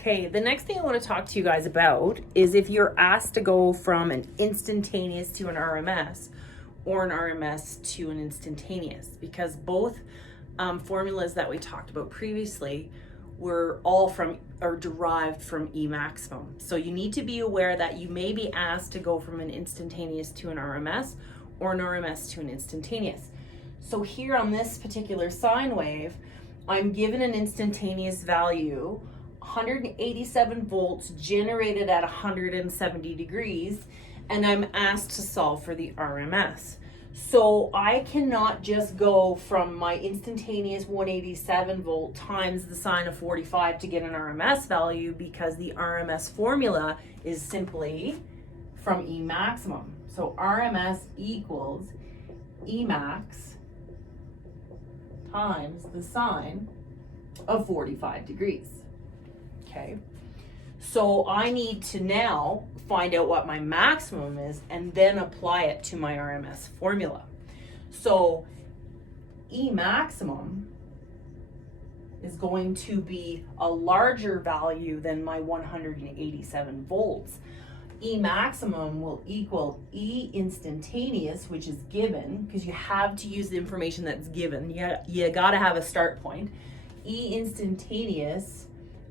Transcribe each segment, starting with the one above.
Okay, the next thing I want to talk to you guys about is if you're asked to go from an instantaneous to an RMS or an RMS to an instantaneous, because both formulas that we talked about previously were all from or derived from E maximum. So you need to be aware that you may be asked to go from an instantaneous to an RMS or an RMS to an instantaneous. So here on this particular sine wave, I'm given an instantaneous value, 187 volts generated at 170 degrees, and I'm asked to solve for the RMS. So I cannot just go from my instantaneous 187 volt times the sine of 45 to get an RMS value, because the RMS formula is simply from E maximum. So RMS equals E max times the sine of 45 degrees. Okay, so I need to now find out what my maximum is and then apply it to my RMS formula. So E maximum is going to be a larger value than my 187 volts. E maximum will equal E instantaneous, which is given, because you have to use the information that's given. You got to have a start point. E instantaneous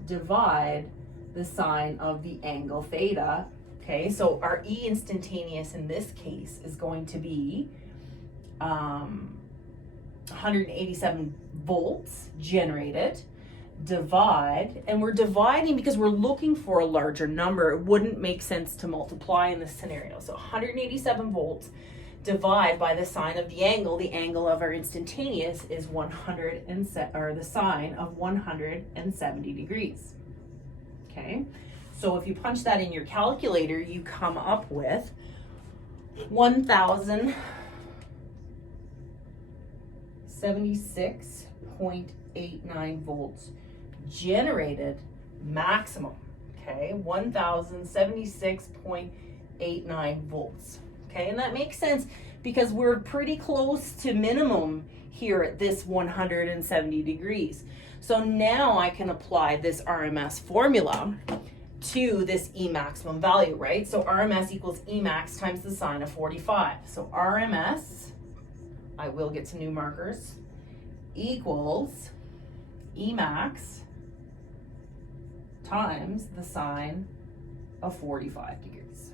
divide the sine of the angle theta. Okay, so our E instantaneous in this case is going to be 187 volts generated, divide, and we're dividing because we're looking for a larger number. It wouldn't make sense to multiply in this scenario. So 187 volts divide by the sine of the angle. The angle of our instantaneous is the sine of 170 degrees. Okay, so if you punch that in your calculator, you come up with 1076.89 volts generated maximum. Okay, 1076.89 volts. Okay, and that makes sense because we're pretty close to minimum here at this 170 degrees. So now I can apply this RMS formula to this E maximum value, right? So RMS equals E max times the sine of 45. So RMS, I will get some new markers, equals E max times the sine of 45 degrees.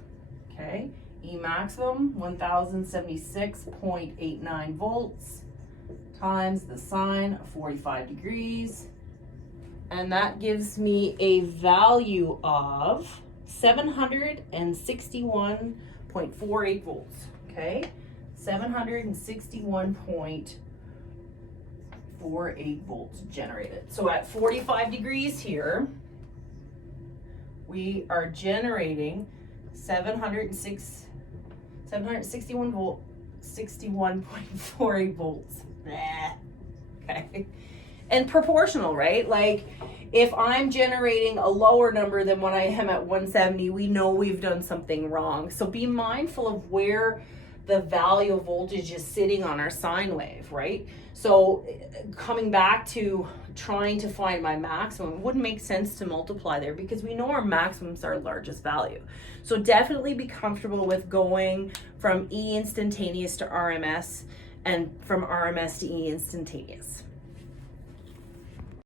Okay, E maximum 1076.89 volts times the sine of 45 degrees, and that gives me a value of 761.48 volts. Okay, 761.48 volts generated. So at 45 degrees here, we are generating 761 volt, 61.48 volts. Okay, and proportional, right? Like if I'm generating a lower number than when I am at 170, we know we've done something wrong. So be mindful of where the value of voltage is sitting on our sine wave, right? So coming back to trying to find my maximum, it wouldn't make sense to multiply there because we know our maximum's our largest value. So definitely be comfortable with going from E instantaneous to RMS and from RMS to E instantaneous.